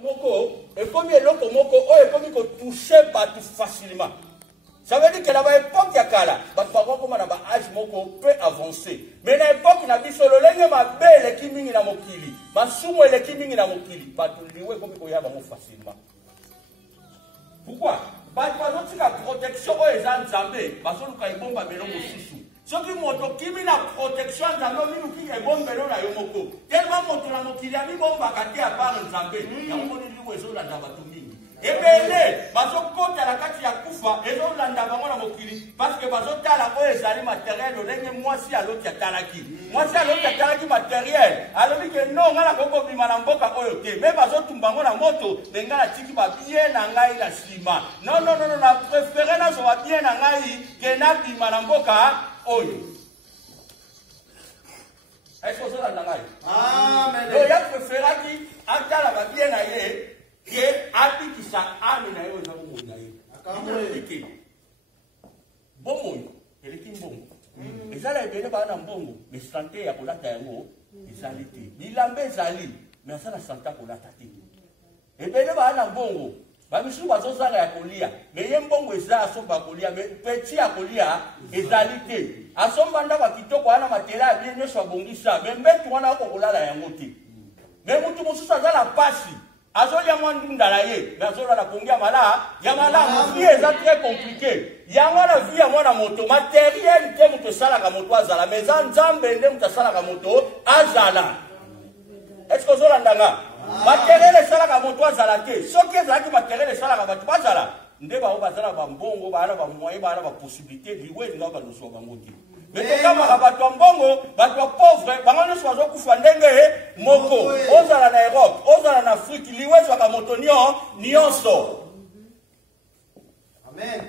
Moko, et comme il est l'autre moko, et comme il peut toucher tout facilement. Ça veut dire que là-bas, l'époque, il y a qu'à par contre, comme on a un âge moko peut avancer. Mais l'époque, il y a dit solo, l'aigne ma belle, qui mingi na mokili. Ma sumo, elle qui mingi na mokili. Pas tout le monde, comme il y a facilement. Pourquoi? Parce que la protection est en Zambé, parce que nous avons un bon sous. Ce qui montre qu'il y a une protection en Zambé, nous avons un bon bébé dans Yomoko. Tellement montre la mokili, il y a un bon bagage à part en Zambé. Il y a un bon niveau dans Zabatumini. Et bien, bazo kota la kati ya kufa, et donc landa bango na mokili, parce que bazo tala ko ezali matériel, olenge mwasi à l'autre ya talaki. Mwasi à l'autre ya talaki matériel. Alors dit que non, ngala koko bima na mboka oyo te. Mais bazo tumbango na moto, ngala tiki ba bien na ngai la sima. Non, non, non, non, na préféré na so ba bien na ngai, ke na bima na mboka oyo. Est-ce que ça na ngai? Amen. Donc ya préféré ki atala ba bien na ye. Que abi qui sa âme na yo za mo na ye akamwe ki bomo eleki mbongo ezala ebene ba na mbongo mais santé ya kolata yango ezali te bilambe ezali mais asala santé kolata te ebene ba na mbongo ba misu bazozala ya kolia mais ye mbongo eza asomba kolia mais petit ya kolia ezali te asomba ndaba kitoko ana matela bien nyoswa bongisa mais mbetu wana ko kolala yango te mais mutu mususu azala pasi Azolia mwandunda la ye, mais azola la kongia mala, yamala, mon vie est très compliqué. Yamala vie à moi na moto, matériel, te muto sala ka moto azala, mais nzambe nde muto sala ka moto azala. Est-ce que zola ndanga? Matériel sala ka moto azala te. Soki ezala ki matériel sala ka batu azala. Nde ba bazala ba mbongo, ba ala ba moyen, ba ala ba possibilité, liwe nga ba noso ba ngoti. Mais kama ka batu mbongo, batu pauvre, bango nso bazo kufa ndenge moko. Ozala na Europe, ozala na Afrique, liwe so ka moto nyonso. Amen.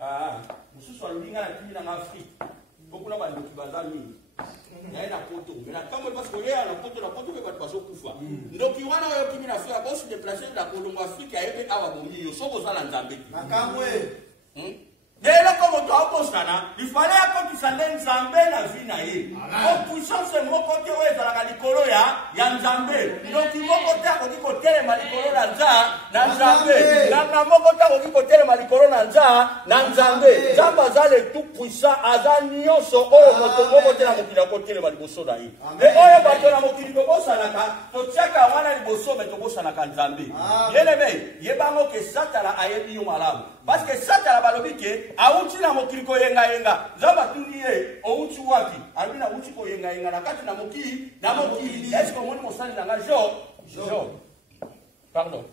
Ah, mususu alinga na kimi na Afrique. Bokuna ba ndoki bazali. Na poto, mais na kama parce que ya na poto ke batu bazo kufa. Ndoki wana yo kimi na Afrique, ba se déplacer na Kolongo Afrique ya ebe awa bombi yo soko zala nzambe. Akamwe. Dès lors que il fallait que tu s'allais Nzambé la vie naïe. En puissance, mon côté, ouais, dans la Nicolo, il y a Nzambé. Donc, il m'a côté à côté de Malicolo Nzambé. Mon côté à côté de Malicolo Nzambé. Zambazal est tout puissant. Azan Nyon so mon côté à mon côté de Maliboso naïe. Mais oh, bateau la mokili Bobo Sanaka, to tchaka wana Liboso, mais Tobo Sanaka Nzambé. Bien aimé, yebango que Satala ayebi yomalam. Parce que Satala balobike, auti na mokili ko yenga zamba tuniye outi wapi albina uti ko yenga na kati na mokili est-ce que moni mosali na jo pardon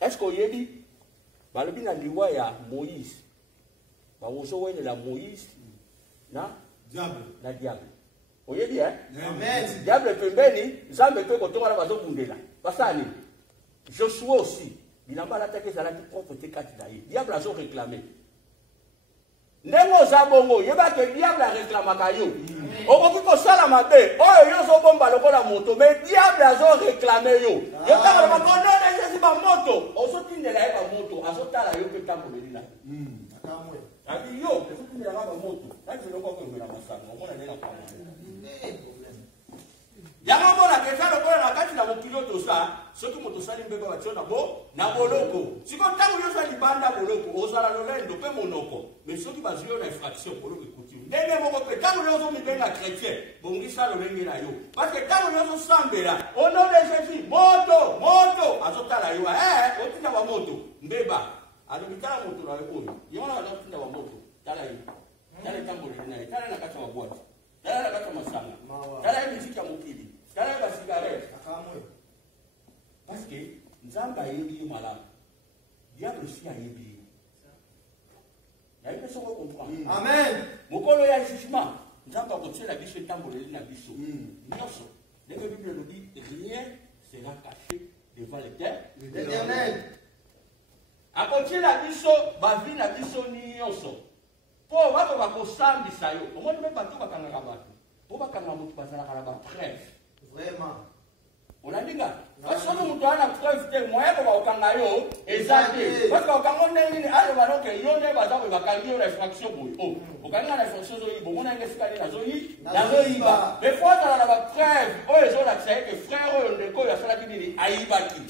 est-ce que yebi balobi na liwa ya Moïse ba woso wene la Moïse na diable oyebi amen diable pembeni zambe pe ko tonga na bazo bundela basani Joshua aussi. Il n'a pas attaqué ça la propre Tekatidaï. Diable a réclamé. Nengo Zabongo, il y a que diable a réclamé. Au bout de ça, la mabe, oh, yo so bomba le la moto, mais diable a réclamé yo. Yo ta ma kono na je ba moto. O so tinde la ba moto, a so tala yo pe tambo le dina. Akamwe. Abi yo, so tinde la ba moto. Na je lo ko ko na masanga, o mona nena pa. Yambo la que ça le la kati na mokilo to ça. Ce qui moto sali mbeba batio na boloko. Si ko tangu yo sali banda boloko, ozala lolendo pe monoko. Mais ceux qui bazio na infraction pour le coutume. Ndenge moko pe tangu yo zo mibenga chrétien, bongi sa lolenge na yo. Parce que tangu yo zo sambela, au nom de Jésus, moto, azota la yo. Otinda wa moto, mbeba. Alobitala moto na yo. Yona wa otinda wa moto. Tala yo. Tala tangu le na yo. Tala na kata wa boîte. Tala na kata masanga. Tala yo miziki ya mokili. Tala yo ba cigarette. Akamwe. Parce que Nzamba yebi malade. Diable aussi a yebi. Il y a une personne qui comprend. Amen. Mokolo ya jugement. Nzamba continue la biche tamboleli na biso. Nyoso. La Bible nous dit rien sera caché devant l'Éternel. A continue la biso, ba vi na biso nyoso. Po ba ko ba ko sambisa yo. O moni me bato ba kanga bato. Po ba kanga mutu bazala kala ba trêve. Vraiment. On a dit là, parce que nous avons preuve de moyen pour okanga yo ezate. Parce que okanga ndeni ni ale balo ke yo ne baza ko bakangi yo réfraction boy. Oh, okanga na réfraction zo yibo mona ngesikali na zo yi, na zo yiba. Mais faut dans la preuve, oh ezo la que frère oyo ndeko asalaki nini ayibaki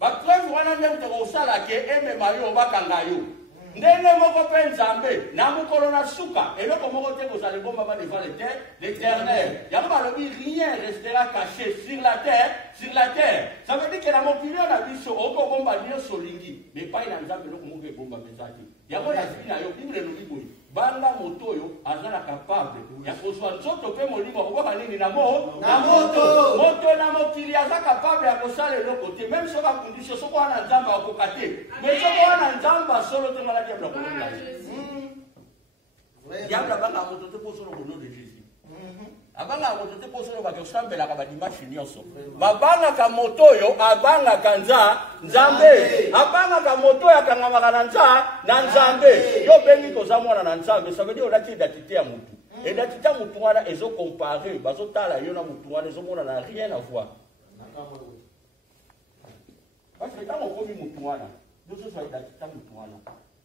bapreuve wana nde moto kosala ke emema yo bakanga yo ndenge moko mpe nzambe na mokolo na suka eloko moko te kozala ebomba ba devant l'éternel yango balobi rien restera caché sur la terre ça veut dire que na mokili oyo na biso okobomba nyonso olingi mais epai na nzambe eloko moko ebomba mpenza te yango na zwi na yo bible elobi boye banga moto oyo azala capable ya kozwa nzoto mpe molimo akoboka nini na moto na mokili aza capable ya kosala eloko te meme soki akundisi soki wana nzambe akoka te mais soki wana nzambe asolo te ngala diable akokola diable abanga moto te mpo solo kono de jésus abangaka moto te mpo solo bakosambelaka badimashi nyonso babangaka moto oyo abangaka nzambe abangaka moto oyo akangamaka na nzambe yo bengi koza mwana na nzambe ça veut dire olati identité ya motu identité ya motu wana ezocompare bazotala yo na motu wana ezomona na rien à voir parce que ntango okomi motu wana yozozwa identité ya motu wana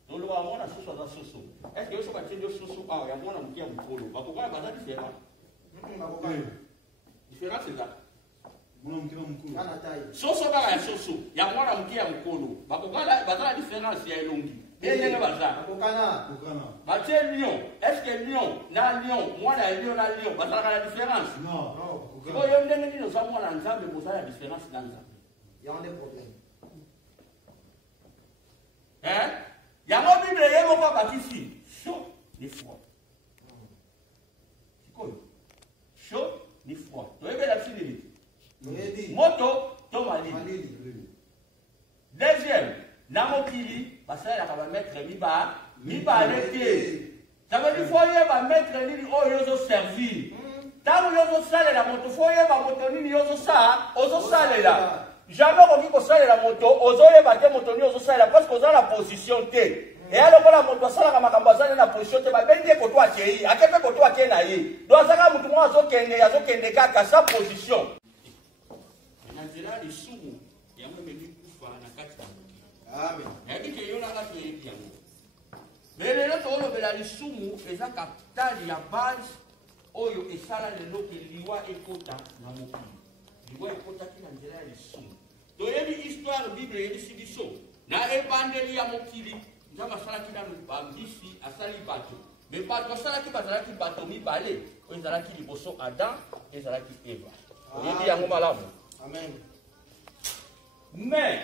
oloba mwana soso aza soso est-ce que yo soki atie yo soso awa ya mwana moke ya mokolo bakokona baza différent différence eza soso kaka ya soso ya mwana moke ya mokolo bakokana baza na différence ya elongi ndenge baza batie lion est-ce que lion na lion mwana ya lion na lion bazalaka na différence oyo ndenge nini oza mwana nzambe bozala na différence na nzambe yango bible ye moko abakisi chaud ni froid sikoyo chaud ni froid toyebela bisi nini moto to malili deuxième na mokili basalelaka bametre mibale te ça veut dire fo yeba metre nini oyo ozoservir ntango yo ozosalela moto fo yeba moto nini ozosalela jamais okoki kosalela moto ozoyeba te moto nini ozosalela parce que oza na position te eya lokola moto asalaka makambo aza na position te babendi ye koto akei ake mpe koto ake na ye do azaka motu moko azokende kaka sa position na nzela ya lisumu yango ememi kufa na kati na mokili yayebi ke yo nanga toyebi yango me lelo toolobela lisumu eza kapitali ya base oyo esala lelo ke liwa ekota na mokili liwa ekotaki na nzela ya lisumu toyebi histoire bible eyebisi biso na ebandeli ya mokili nzambe asalaki nanu bambisi asali bato me bato asalaki bazalaki bato mibale oyo ezalaki liboso adam ezalaki eva oyebi yango malamu mais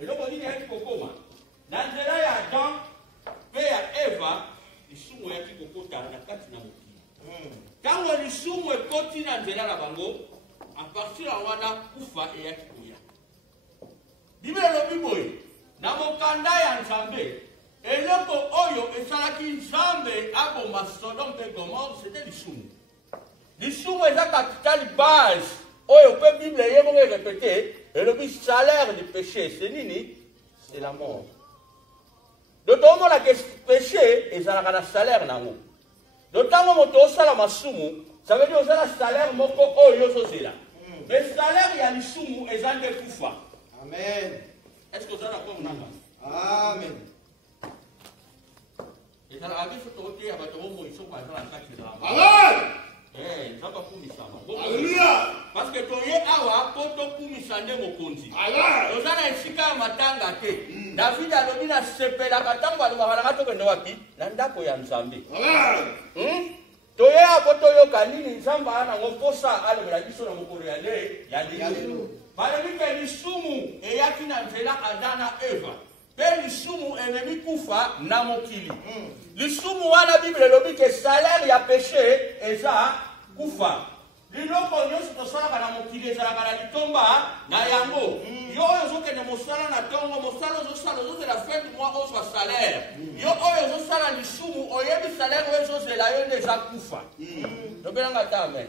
eloko nini eyaki kokoma na nzela ya adam mpe ya eva lisumu eyaki kokota na kati na mokili ntango lisumu ekoti na nzela na bango apartir ya wana kufa eyaki koya bible elobi boye na mokanda ya nzambe eloko oyo esalaki nzambe aboma Sodome mpe Gomore c'était lisumu eza capital base oyo mpe bible ye moko erepete elobi salaire du péché c'est nini c'est la mort do toomona ke péché ezalaka na salaire nango do ntango moto osala masumu ça veut dire osala salaire moko oyo ozozela mais salaire ya lisumu eza nde kufa amen est-ce que ozala kwa monanga amen ezala abiso tokoteya bato bomoiso bazala nkaki zala nzambe akumisama parce que toye awa po tokumisa nde mokonzi toza na esika ya matanga te david alobi nasepelaka ntango alobaka nanga tokende wapi na ndako ya nzambe toye apo toyoka nini nzambe aa nango mposa alobela biso na mokolo ya lelo balobi ke lisumu eyaki na nzela adam na eva mpe lisumu ememi kufa na mokili lisumu wana bible elobi ke salaire ya péché eza kufa liloko nyonso tosalaka na mokili ezalaka na litomba na yango yo oyo ozokende mosala na ntongo mosala ozosala ozozela fin du mois ozwa salaire yo oyo ozosala lisumu oyebi salaire oyo ezozela yo nde eza kufa tobelanga ta amen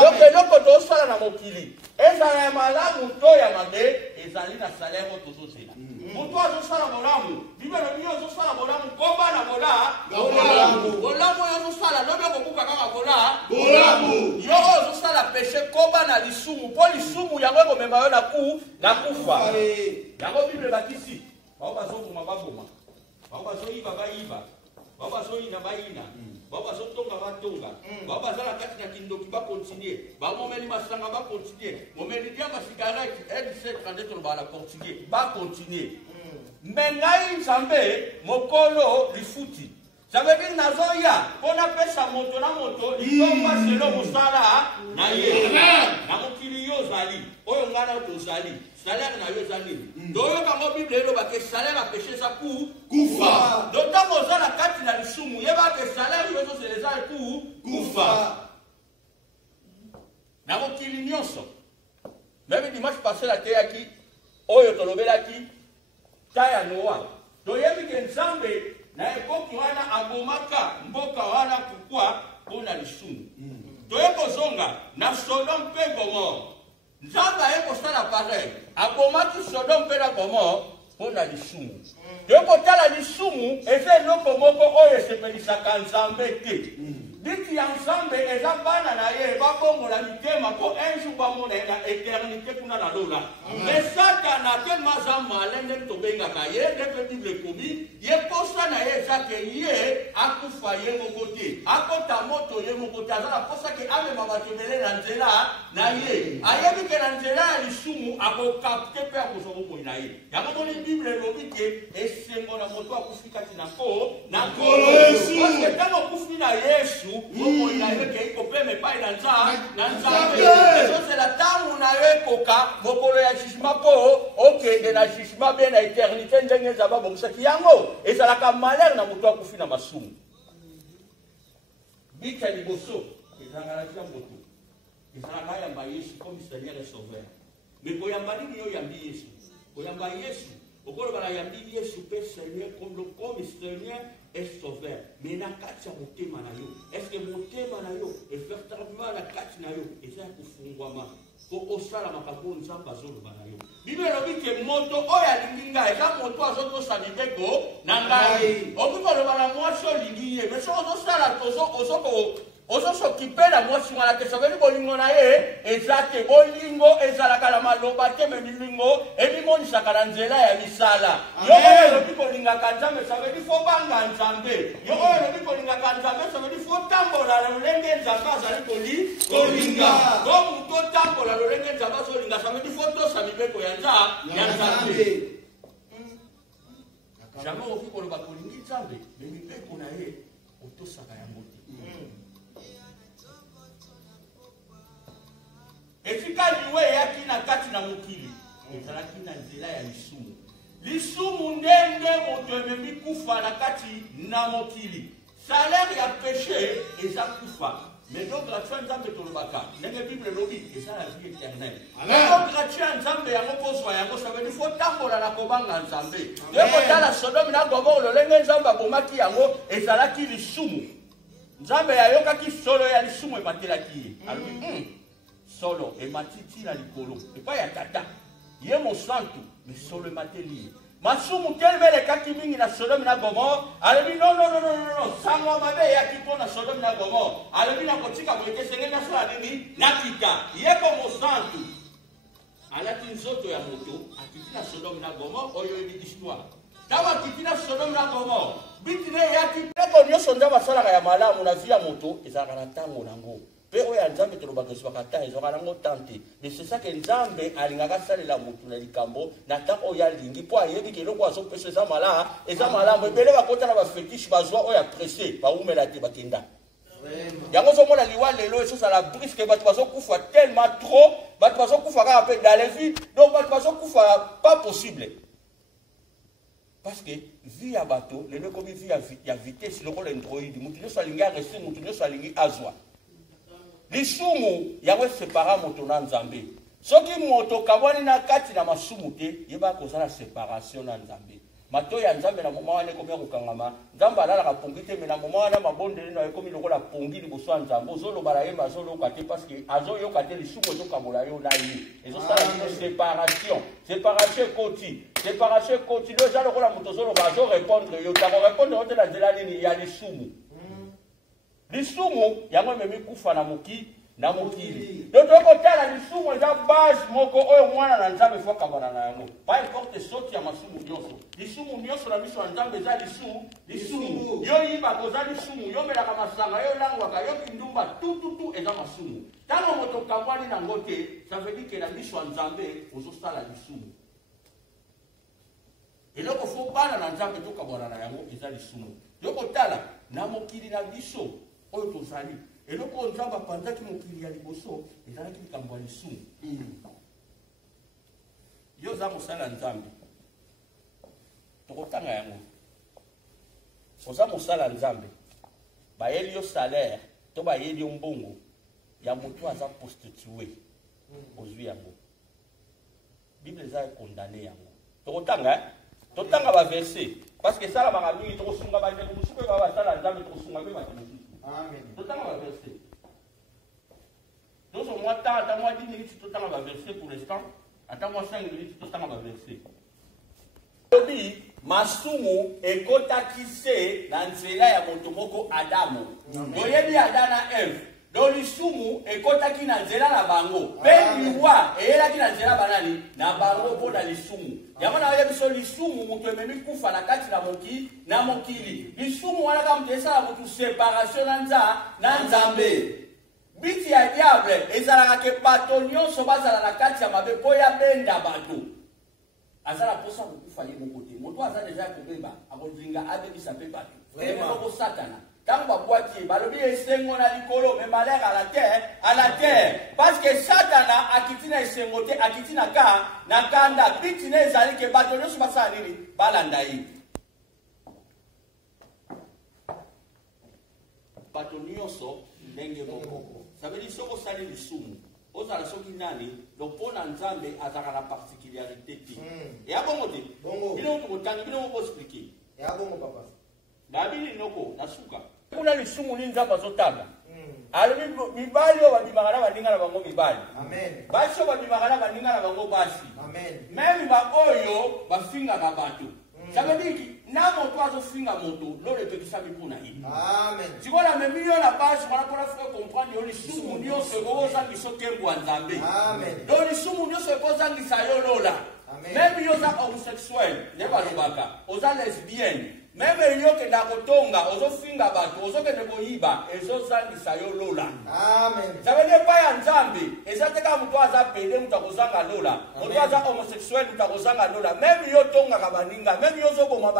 donc eloko tozosala na mokili ezala ya malamu to ya mabe ezali na salaire oyo tozozela moto azosala bolamu bible elobi yo ozosala bolamu koba na bolamu oyo ozosala lobi okokuka kaka bolamu yo oyo ozosala peshe koba na lisumu mpo lisumu yango ekomema yo na kufa yango bible bakisi bao bazoboma baboma bao bazoyiba bayiba bao bazoyina bayina baba zotonga batonga baba zala kati na kindoki ba continuer ba momeli masanga ba continuer momeli dia ba cigarette L7 quand on va la portugais ba continuer mais ngai nzambe mokolo lifuti ça veut dire nazoya pona pesa moto na moto litomba selo musala na ye na mokili yo zali oyo ngana to zali salaire na yo zali doyo kango bible lo ba ke salaire a péché sa kufa d'autant mozala kati na lisumu yeba ke salaire yo zo seleza kufa na mokili nyonso même dimanche passé la teyaki oyo tolobelaki taya noa toyebi ke nzambe na epoki wana agomaka mboka wana kukwa mpona lisumu toye kozonga na Sodome mpe Gomore nzambe aye kosala pareil agomaki Sodome mpe na Gomore mpona lisumu toye kotala lisumu eza eloko moko oyo esepelisaka nzambe te diti ya nzambe eza bana na ye babongola mitema mpo un jour bamona ye na éternité kuna na lola mais satana tellement aza male ndenge tobengaka ye ndenge bible ekomi ye posa na ye eza ke ye akufa ye moko te akota moto ye moko te aza na posa ke amema bato ebele na nzela na ye ayebi ke na nzela ya lisumu akokapte mpe akozwa bomoi na ye yango moni bible elobi ke esengo na moto akufi kati na nkolo yesu parce ntango okufi na yesu bomoi na ye kei kopema epai na nzambe ezozela ntango na yo ekoka mokolo ya jugement mpo okende na jugement be na éternité ndenge eza babongisaki yango ezalaka malere na moto akufi na masumu bika liboso ezalaka na tia moto ezalaka yamba yesu comme seigneur et sauveur mais koyamba nini yo yambi yesu koyamba yesu okoloba na yambi yesu mpe seigneur comme seigneur et sauveur mais na kati ya motema na yo est-ce que motema na yo effectivement na kati na yo eza ya kofungwama po osala makambo nzambe azoloba na yo bible elobi ke moto oyo alingi ngai eza moto azotosa mibeko na ngai okoki koloba na mwasi olingi ye mais so ozosala ozosokipe na mwasi wana te saveli bolingo na ye eza te bolingo ezalaka na maloba te me milingo ebimonisaka na nzela ya misala yo oyo elobi kolingaka nzambe saveli fo banga nzambe yo oyo elobi kolingaka nzambe saveli fo tambola na lolenge nzambe azali kolinga ko moto otambola lolenge nzambe azolinga saveli fo tosa mibeko ya nzambe jamai okoki koloba kolingi nzambe me mibeko na ye otosaka yango te esika liwe eyaki na kati na mokili ezalaki na nzela ya lisumu ndenge moto ememi kufa na kati na mokili salaire ya péché eza kufa mais donc grâce ya nzambe tolobaka ndenge bible elobi eza la vie éternelle donc grâce ya nzambe yango kozwa yango saveli fo tambola na kobanga nzambe tokotala Sodome na Gomore lolenge nzambe abomaki yango ezalaki lisumu nzambe yayokaki solo ya lisumu ematelaki ye alobi solo ematiti na likolo epai ya tata ye mosantu me solo emateli ye masumu telemi elekaki mingi na Sodome na Gomore alobi non sango mabe eyaki mpo na Sodome na Gomore alobi nakotika boyeke senge nasala nini nakita yeko mosantu alati nzoto ya moto akiti na Sodome na Gomore oyo ebi histoire ntango akiti na Sodome na Gomore biti ne eyaki ndeko nyonso nzambe asalaka ya malamu na vi ya moto ezalaka na ntango nango mpe oyo ya nzambe tolobaka ezwaka ntan ezwaka nango ntan te mais c'est ça ke nzambe alingaka asalela motu na likambo na ntan oyo alingi mpo ayebi ke eloko azopesa eza malamu ebele bakota na bafetishe bazwa oyo apresse baumela te bakenda yango ozomona liwa lelo ezosala briske bato bazokufa tellement trop bato bazokufa kaka mpe dans les vies donc bato bazokufa pas possible parce que vie ya bato lelo ekomi vie ya vitesse lokola android motu nyonso alingi areste motu nyonso alingi azwa lisumu yango esepara moto na nzambe soki moto kabwani na kati na masumu te yeba kozala séparation na nzambe mato ya nzambe na moma wana ekomi ya kokangama nzambe alalaka pongi te me na moma wana mabondeli na ekomi lokola pongi liboso ya nzambe ozoloba na ye me azoloka te parce que azoyoka te lisumu ezokabola yo na ye ezosala bino séparation ekoti lo eza lokola moto ozoloba azorépondre yo takorépondre yo te na nzela nini ya lisumu yango ememi kufa na mokili. Donc tokotala lisumu eza base moko oyo mwana na Nzambe fo kabana na yango. Pas importe soti ya masumu nyonso. Lisumu nyonso na biso ya Nzambe eza lisumu. Yo yiba koza lisumu, yo melaka masanga, yo langwaka, yo kindumba, tout eza masumu. Tango moto kambwani na ngote, ça veut dire que na biso ya Nzambe ozosala lisumu. Eloko fo bana na Nzambe tokabana na yango eza lisumu. Yokotala na mokili na biso oyo tozali. Eloko Nzambe apanzaki mokili ya liboso ezalaki likambo ya lisumu. Yo za mosala Nzambe tokotanga yango. Oza mosala Nzambe bayeli yo salaire to bayeli yo mbongo ya moto aza prostitué ozwi yango. Bible eza condamné yango. Tokotanga totanga ba verset parce que ça la makamini tokosunga ba ndeko musuko ba sala Nzambe tokosunga be ba timosi. Amen. Totanga ba verset. Donc moi tant moi 10 minutes totanga ba verset pour l'instant. Attends moi 5 minutes totanga ba verset. Obi masumu ekotaki se na nzela ya moto moko Adamu. Boyebi Adam na Eve. Donc lisumu ekotaki na nzela na bango. Pe liwa eyelaki na nzela banani na bango po na lisumu. Yango na yebiso lisumu moto ememi kufa na kati na mokili. Lisumu wana kama mtesa na moto séparation na Nzambe. Biti ya diable ezalaka ke bato nyonso bazala na kati ya mabe po ya benda bato. Azala posa kufa ye mokote. Moto aza deja kobeba akozinga abebisa pe bato. Vraiment ko satana. Tango babwati balobi esengo na likolo mais malheur à la terre parce que satana akitina esengo te akitina ka na kanda biti na ezali ke bato nyonso basala nini balanda ye. Bato nyonso ndenge moko. Ça veut dire soko sali lisumu ozala soki nani donc pona Nzambe azaka na particularité ti. Et abongo te. Bino to kotangi bino ko expliquer. Et abongo papa. Babili noko nasuka. Kuna lisumu ni Nzambe azotanga. Alors mibali oyo babimaka na baninga na bango mibali. Amen. Basi oyo babimaka na baninga na bango basi. Amen. Même ba oyo bafingaka bato. Ça veut dire que na moto azofinga moto lo repekisa bipuna hii. Amen. Sikola memilio na basi wana kona faut comprendre yo lisumu nyonso ekozangisa okembwa Nzambe. Amen. Donc lisumu nyonso ekozangisa yo lola. Amen. Même yo za homosexuel ne balobaka oza lesbienne. Même yo ke ndakotonga ozofinga bato ozokende koyiba ezozangisa yo lola. Amen. Ça veut dire pas ya Nzambe ezateka moto aza pede moto akozanga lola. Moto aza homosexuel moto akozanga lola. Même yo tonga kabaninga même yo zoboma